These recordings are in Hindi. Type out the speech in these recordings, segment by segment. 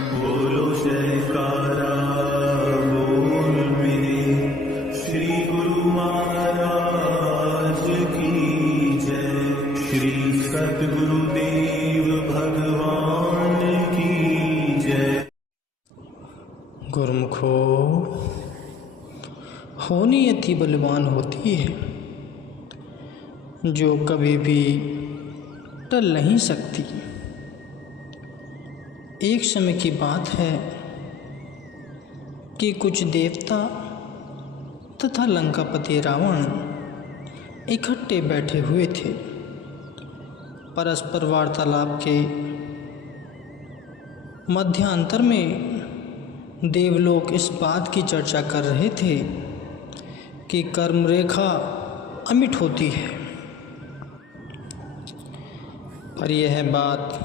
बोलो जयकारा बोल मेरे श्री गुरु महाराज की जय। श्री सद्गुरुदेव भगवान की जय। गुरुमुखो, होनी अति बलवान होती है जो कभी भी टल नहीं सकती। एक समय की बात है कि कुछ देवता तथा लंकापति रावण इकट्ठे बैठे हुए थे। परस्पर वार्तालाप के मध्यांतर में देवलोक इस बात की चर्चा कर रहे थे कि कर्म रेखा अमिट होती है, पर यह बात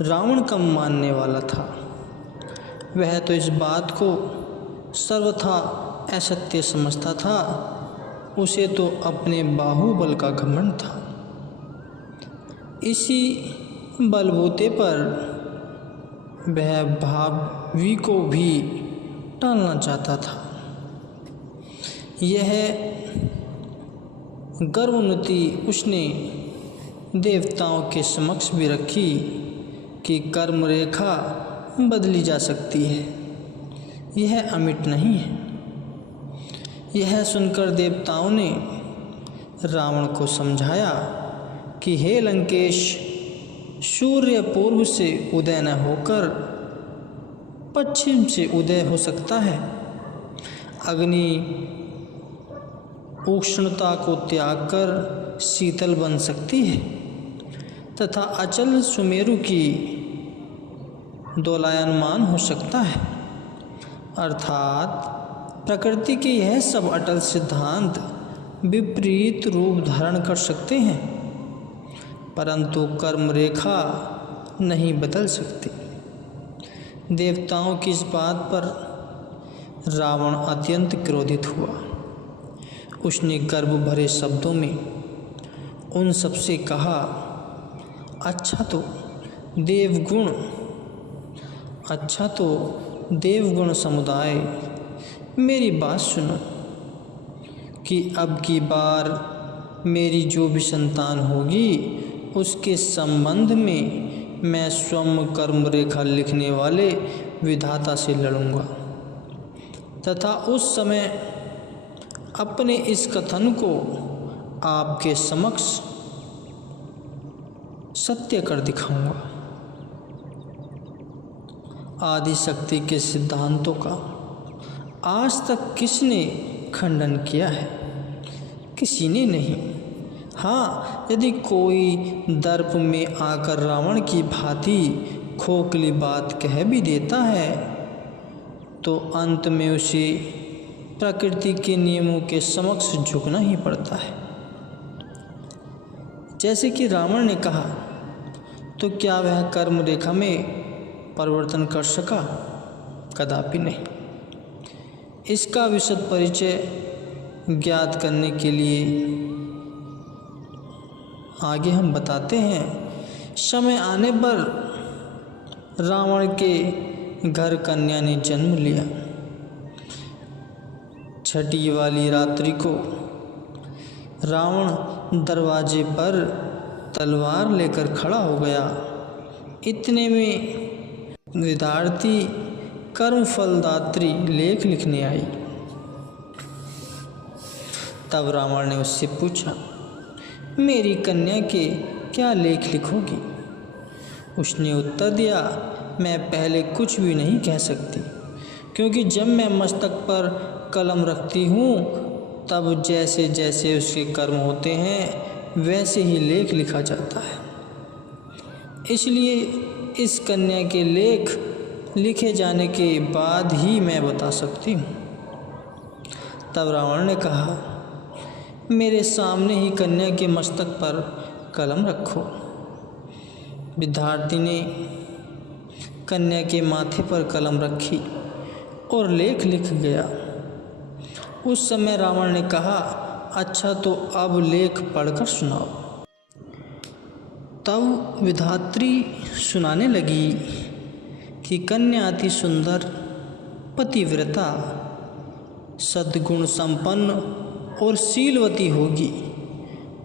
रावण कम मानने वाला था। वह तो इस बात को सर्वथा असत्य समझता था। उसे तो अपने बाहुबल का घमंड था। इसी बलबूते पर वह भावी को भी टालना चाहता था। यह गर्वोन्नति उसने देवताओं के समक्ष भी रखी कि कर्म रेखा बदली जा सकती है, यह अमिट नहीं है। यह सुनकर देवताओं ने रावण को समझाया कि हे लंकेश, सूर्य पूर्व से उदय न होकर पश्चिम से उदय हो सकता है। अग्नि उष्णता को त्याग कर शीतल बन सकती है तथा अचल सुमेरु की दोलायमान हो सकता है। अर्थात प्रकृति के यह सब अटल सिद्धांत विपरीत रूप धारण कर सकते हैं, परंतु कर्म रेखा नहीं बदल सकती। देवताओं की इस बात पर रावण अत्यंत क्रोधित हुआ। उसने गर्व भरे शब्दों में उन सबसे कहा, अच्छा तो देवगुण समुदाय, मेरी बात सुनो कि अब की बार मेरी जो भी संतान होगी उसके संबंध में मैं स्वयं कर्म रेखा लिखने वाले विधाता से लड़ूंगा तथा उस समय अपने इस कथन को आपके समक्ष सत्य कर दिखाऊंगा। आदि शक्ति के सिद्धांतों का आज तक किसने खंडन किया है? किसी ने नहीं। हाँ, यदि कोई दर्प में आकर रावण की भांति खोखली बात कह भी देता है तो अंत में उसे प्रकृति के नियमों के समक्ष झुकना ही पड़ता है। जैसे कि रावण ने कहा, तो क्या वह कर्म रेखा में परिवर्तन कर सका? कदापि नहीं। इसका विशद परिचय ज्ञात करने के लिए आगे हम बताते हैं। समय आने पर रावण के घर कन्या ने जन्म लिया। छठी वाली रात्रि को रावण दरवाजे पर तलवार लेकर खड़ा हो गया। इतने में विद्यार्थी कर्मफलदात्री लेख लिखने आई। तब रावण ने उससे पूछा, मेरी कन्या के क्या लेख लिखोगी? उसने उत्तर दिया, मैं पहले कुछ भी नहीं कह सकती, क्योंकि जब मैं मस्तक पर कलम रखती हूँ तब जैसे जैसे उसके कर्म होते हैं वैसे ही लेख लिखा जाता है। इसलिए इस कन्या के लेख लिखे जाने के बाद ही मैं बता सकती हूँ। तब रावण ने कहा, मेरे सामने ही कन्या के मस्तक पर कलम रखो। विद्यार्थी ने कन्या के माथे पर कलम रखी और लेख लिख गया। उस समय रावण ने कहा, अच्छा तो अब लेख पढ़कर सुनाओ। तब विधात्री सुनाने लगी कि कन्या अति सुंदर, पतिव्रता, सद्गुण संपन्न और शीलवती होगी,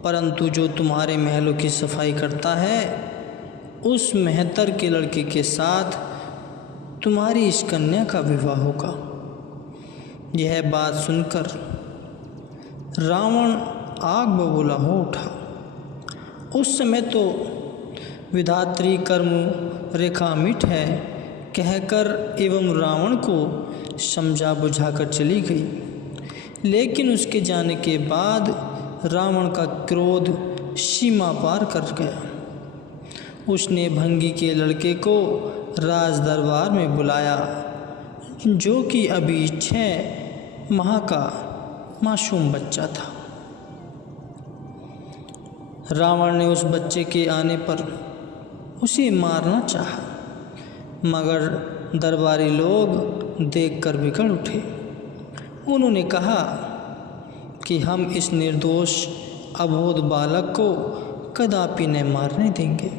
परंतु जो तुम्हारे महलों की सफाई करता है उस मेहतर के लड़के के साथ तुम्हारी इस कन्या का विवाह होगा। यह बात सुनकर रावण आग बबूला हो उठा। उस समय तो विधात्री कर्म रेखा मिट है कहकर एवं रावण को समझा बुझाकर चली गई। लेकिन उसके जाने के बाद रावण का क्रोध सीमा पार कर गया। उसने भंगी के लड़के को राज दरबार में बुलाया, जो कि अभी 6 माह का मासूम बच्चा था। रावण ने उस बच्चे के आने पर उसे मारना चाहा, मगर दरबारी लोग देखकर बिगड़ उठे। उन्होंने कहा कि हम इस निर्दोष अबोध बालक को कदापि न मारने देंगे।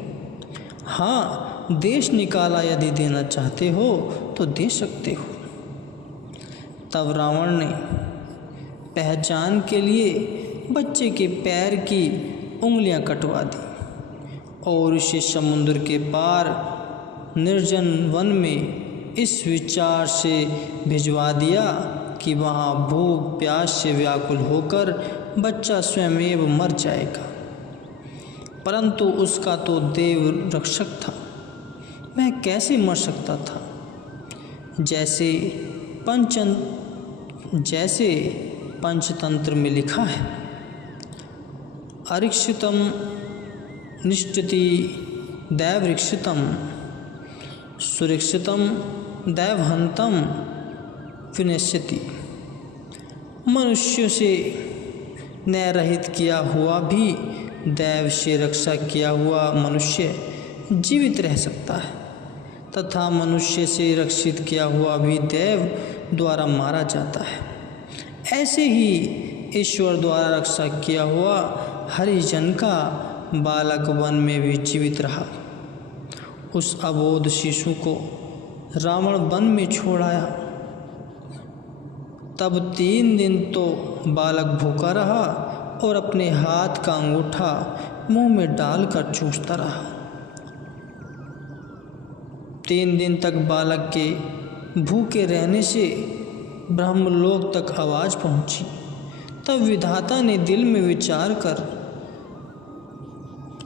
हाँ, देश निकाला यदि देना चाहते हो तो दे सकते हो। तब रावण ने पहचान के लिए बच्चे के पैर की उंगलियां कटवा दी और उसे समुद्र के पार निर्जन वन में इस विचार से भिजवा दिया कि वहाँ भूख प्यास से व्याकुल होकर बच्चा स्वयं मर जाएगा। परंतु उसका तो देव रक्षक था, वह कैसे मर सकता था? जैसे पंचतंत्र में लिखा है, अरिक्षितम निष्ठति दैवरिक्षितम सुरक्षितम दैवहंतम विनश्यति। मनुष्य से न्याय रहित किया हुआ भी दैव से रक्षा किया हुआ मनुष्य जीवित रह सकता है, तथा मनुष्य से रक्षित किया हुआ भी देव द्वारा मारा जाता है। ऐसे ही ईश्वर द्वारा रक्षा किया हुआ हरिजन का बालक वन में भी जीवित रहा। उस अबोध शिशु को रावण वन में छोड़ आया। तब 3 दिन तो बालक भूखा रहा और अपने हाथ का अंगूठा मुंह में डालकर चूसता रहा। 3 दिन तक बालक के भूखे रहने से ब्रह्मलोक तक आवाज़ पहुंची। तब विधाता ने दिल में विचार कर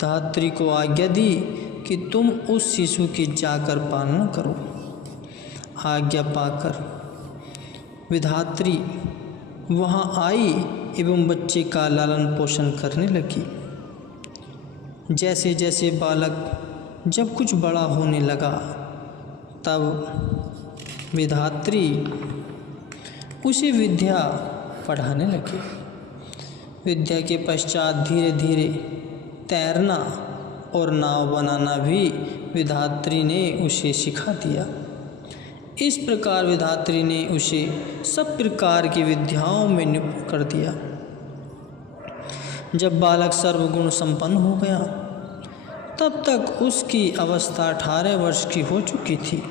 धात्री को आज्ञा दी कि तुम उस शिशु की जाकर पालना करो। आज्ञा पाकर विधात्री वहाँ आई एवं बच्चे का लालन पोषण करने लगी। जैसे जैसे बालक जब कुछ बड़ा होने लगा, तब विधात्री उसे विद्या पढ़ाने लगी। विद्या के पश्चात धीरे धीरे तैरना और नाव बनाना भी विधात्री ने उसे सिखा दिया। इस प्रकार विधात्री ने उसे सब प्रकार की विद्याओं में निपुण कर दिया। जब बालक सर्वगुण संपन्न हो गया, तब तक उसकी अवस्था 18 वर्ष की हो चुकी थी।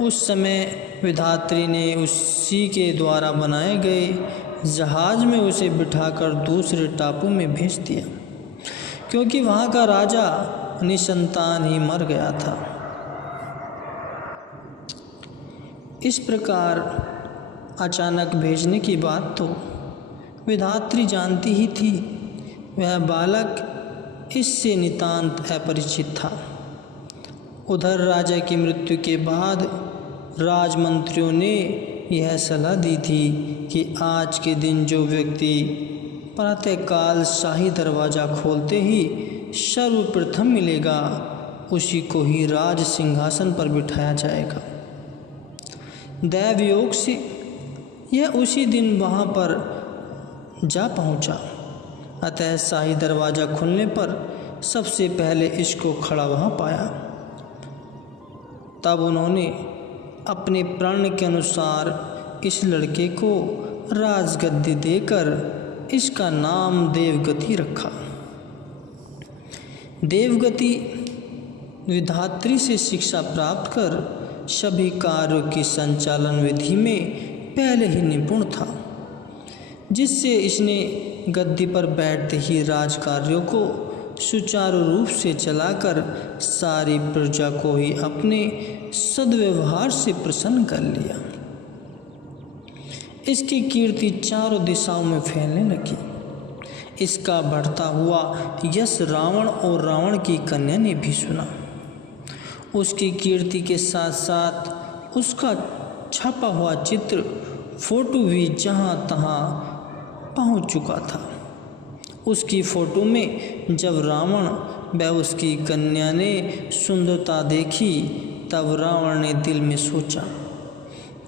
उस समय विधात्री ने उसी के द्वारा बनाए गए जहाज में उसे बिठाकर दूसरे टापू में भेज दिया, क्योंकि वहाँ का राजा निसंतान ही मर गया था। इस प्रकार अचानक भेजने की बात तो विधात्री जानती ही थी। वह बालक इससे नितांत अपरिचित था। उधर राजा की मृत्यु के बाद राजमंत्रियों ने यह सलाह दी थी कि आज के दिन जो व्यक्ति प्रातःकाल शाही दरवाज़ा खोलते ही सर्वप्रथम मिलेगा, उसी को ही राज सिंहासन पर बिठाया जाएगा। दैवयोग से यह उसी दिन वहाँ पर जा पहुँचा। अतः शाही दरवाज़ा खुलने पर सबसे पहले इसको खड़ा वहाँ पाया। तब उन्होंने अपने प्रण के अनुसार इस लड़के को राजगद्दी देकर इसका नाम देवगति रखा। देवगति विधात्री से शिक्षा प्राप्त कर सभी कार्यों की संचालन विधि में पहले ही निपुण था, जिससे इसने गद्दी पर बैठते ही राज कार्यों को सुचारू रूप से चलाकर सारी प्रजा को ही अपने सद्व्यवहार से प्रसन्न कर लिया। इसकी कीर्ति चारों दिशाओं में फैलने लगी। इसका बढ़ता हुआ यश रावण और रावण की कन्या ने भी सुना। उसकी कीर्ति के साथ साथ उसका छपा हुआ चित्र, फोटो भी जहाँ तहाँ पहुँच चुका था। उसकी फोटो में जब रावण व उसकी कन्या ने सुंदरता देखी, तब रावण ने दिल में सोचा,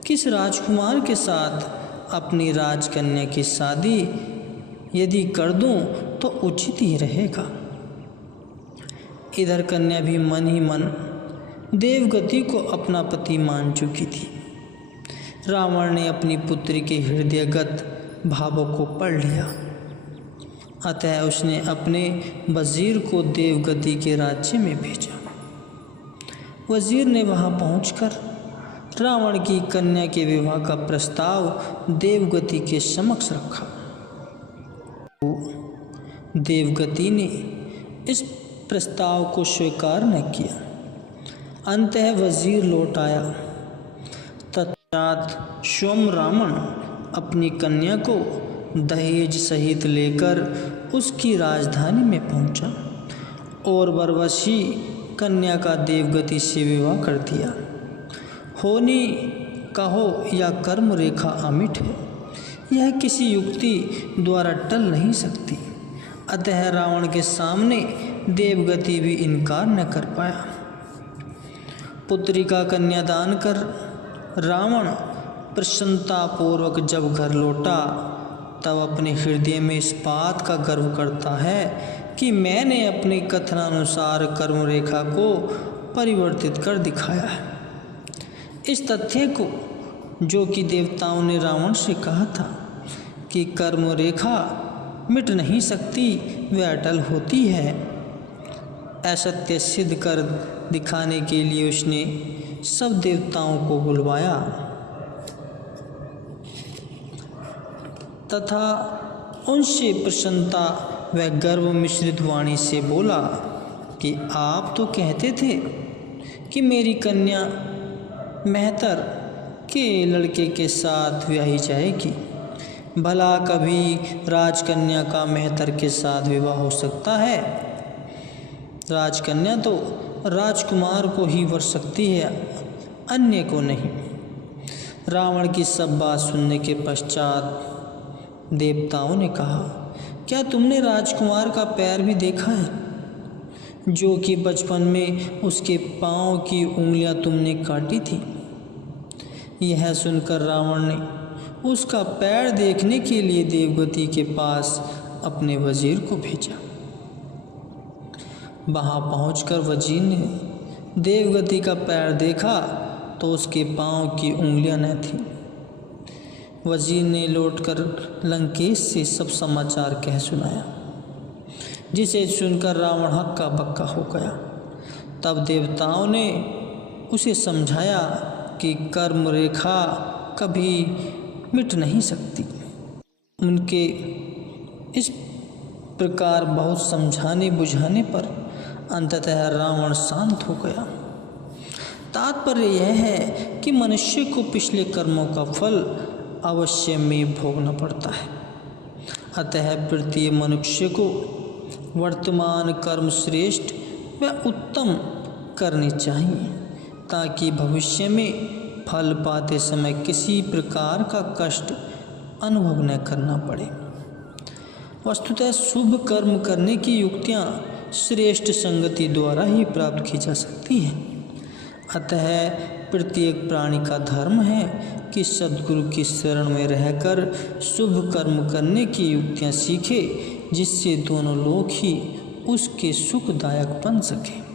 किस राजकुमार के साथ अपनी राजकन्या की शादी यदि कर दूं तो उचित ही रहेगा। इधर कन्या भी मन ही मन देवगति को अपना पति मान चुकी थी। रावण ने अपनी पुत्री के हृदयगत भावों को पढ़ लिया, अतः उसने अपने वजीर को देवगति के राज्य में भेजा। वजीर ने वहां पहुंचकर रावण की कन्या के विवाह का प्रस्ताव देवगति के समक्ष रखा। देवगति ने इस प्रस्ताव को स्वीकार न किया। अंततः वजीर लौट आया। तत्पश्चात स्वयं रावण अपनी कन्या को दहेज सहित लेकर उसकी राजधानी में पहुंचा और वरवशी कन्या का देवगति से विवाह कर दिया। होनी कहो या कर्म रेखा अमिट है, यह किसी युक्ति द्वारा टल नहीं सकती। अतः रावण के सामने देवगति भी इनकार न कर पाया। पुत्री का कन्यादान कर रावण प्रसन्नतापूर्वक जब घर लौटा, तब अपने हृदय में इस बात का गर्व करता है कि मैंने अपने कथनानुसार कर्म रेखा को परिवर्तित कर दिखाया है। इस तथ्य को, जो कि देवताओं ने रावण से कहा था कि कर्म रेखा मिट नहीं सकती, वह अटल होती है, असत्य सिद्ध कर दिखाने के लिए उसने सब देवताओं को बुलवाया तथा उनसे प्रसन्नता व गर्व मिश्रित वाणी से बोला कि आप तो कहते थे कि मेरी कन्या मेहतर के लड़के के साथ ब्याही जाएगी। भला कभी राजकन्या का मेहतर के साथ विवाह हो सकता है? राजकन्या तो राजकुमार को ही वर सकती है, अन्य को नहीं। रावण की सब बात सुनने के पश्चात देवताओं ने कहा, क्या तुमने राजकुमार का पैर भी देखा है, जो कि बचपन में उसके पाँव की उंगलियां तुमने काटी थी? यह सुनकर रावण ने उसका पैर देखने के लिए देवगति के पास अपने वजीर को भेजा। वहां पहुंचकर वजीर ने देवगति का पैर देखा तो उसके पाँव की उंगलियां न थीं। वजीर ने लौटकर लंकेश से सब समाचार कह सुनाया, जिसे सुनकर रावण हक्का बक्का हो गया। तब देवताओं ने उसे समझाया कि कर्म रेखा कभी मिट नहीं सकती। उनके इस प्रकार बहुत समझाने बुझाने पर अंततः रावण शांत हो गया। तात्पर्य यह है कि मनुष्य को पिछले कर्मों का फल अवश्य में भोगना पड़ता है। अतः प्रत्येक मनुष्य को वर्तमान कर्म श्रेष्ठ व उत्तम करने चाहिए, ताकि भविष्य में फल पाते समय किसी प्रकार का कष्ट अनुभव न करना पड़े। वस्तुतः शुभ कर्म करने की युक्तियाँ श्रेष्ठ संगति द्वारा ही प्राप्त की जा सकती हैं। अतः प्रत्येक प्राणी का धर्म है कि सद्गुरु की शरण में रहकर शुभ कर्म करने की युक्तियाँ सीखे, जिससे दोनों लोग ही उसके सुखदायक बन सके।